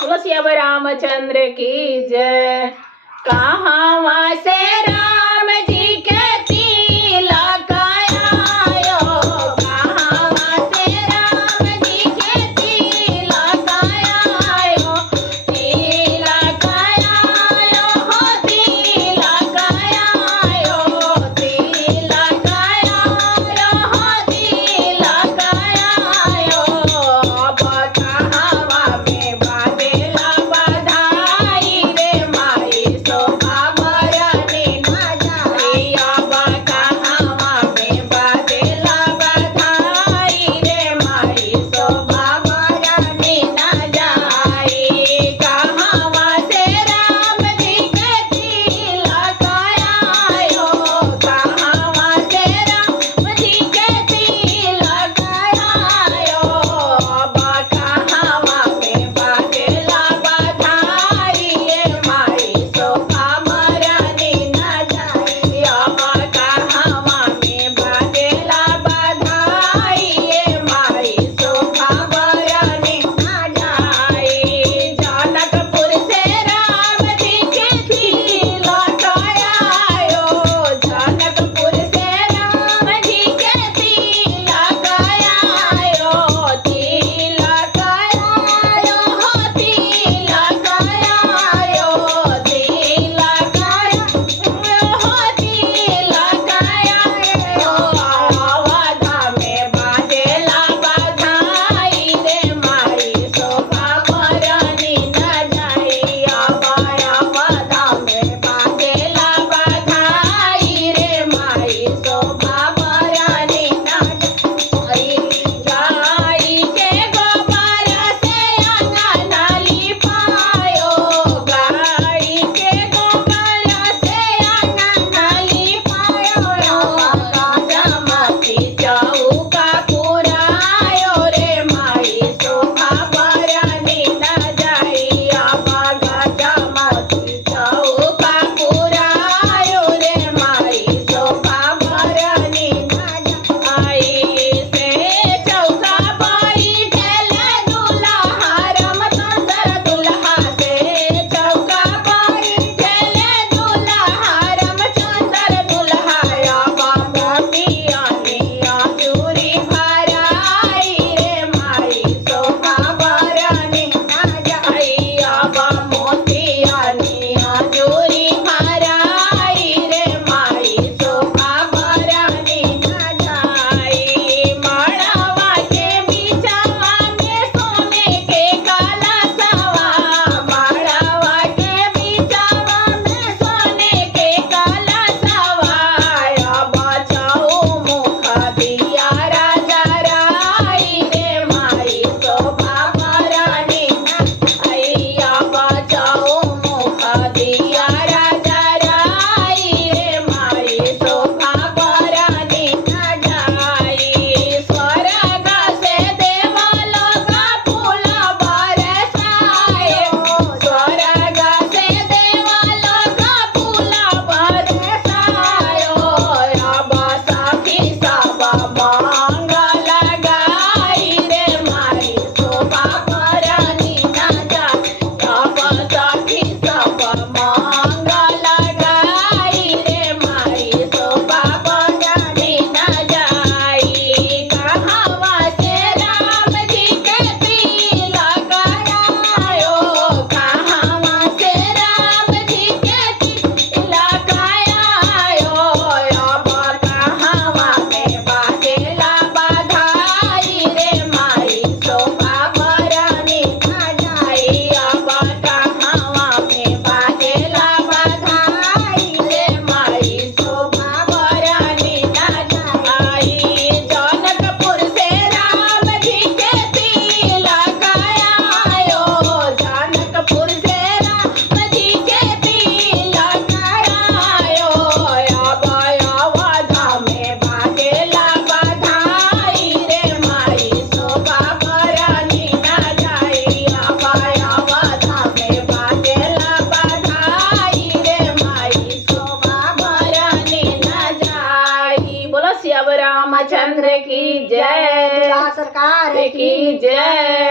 तुलसी अब रामचंद्र की जय। कहाँ से राम जी के तिलक आयो, कहाँ से राम जी के तिलक आयो, तिलक आयो हो तिलक आयो, तिलक आयो हो तिलक आयो। अब कहाँ में बाजेला बधाई रे माई शोभा बरनी न जाई। अब कहाँ में बाजेला बधाई रे माई शोभा बरनी न जाई। कहाँ से राम जी के तिलक आयो, कहाँ से राम जी के तिलक आयो। अब कहाँ में बाजेला बधाई रे माई शोभा बरनी न जाई। अब कहाँ में बाजेला बधाई रे माई शोभा बरनी न जाई। जनकपुर से राम जी के तिलक आयो, जनकपुर से राम जी के तिलक आयो, तिलक आयो हो तिलक आयो, तिलक आयो हो तिलक आयो। अवध में बाजेला बधाई रे माई शोभा बरनी न जाई। अब अवध में बाजेला बधाई रे माई शोभा बरनी न जाई। गाय के गोबर से अंगना लिपायो, गाय के गोबर से अंगना लिपायो। जमती चौका पुरायो रे माई शोभा बरनी न जाई। अब जमती चौका पुरायो रे माई शोभा बरनी न जाई। से चौका बैठल दुल्हा रामचंद्र दुल्हा, से चौका बैठल दुल्हा रामचंद्र दुल्हा। अब मोतियानिया चूड़ी भराई रे माई शोभा बरनी न जाई। अब मोतियानिया चूड़ी भराई रे माई शोभा बरनी न जाई। मड़वा के बिचवा में सोने के कलशवा, मड़वा के बिचवा में सोने के कलशवा। अब चौमुख दिया राजा राई रे माई शोभा बरनी न जाई। अब चौमुख दिया राजा राई रे माई शोभा बरनी न जाई। स्वर्ग से देवलोक फूल बरसाए, स्वर्ग से देवलोक फूल बरसायो। अब सखी सब मंगल गाई रे माई शोभा बरनी न जाई। अब सखी सब मंगल गाई रे माई शोभा बरनी न जाई। कहाँ से राम जी के तिलक आयो, कहाँ से राम जी के तिलक आयो। अब कहाँ में बाजेला बधाई रे माई शोभा बरनी न जाई। अब कहाँ में बाजेला बधाई रे माई शोभा बरनी न जाई। जनकपुर से राम जी के तिलक आयो, जनकपुर से राम जी के तिलक आयो। अब अवध में बाजेला बधाई रे माई शोभा बरनी न जाई। अब अवध में बाजेला बधाई रे माई शोभा बरनी न जाई। बोलो सिया रामचंद्र की जय, सरकार की जय।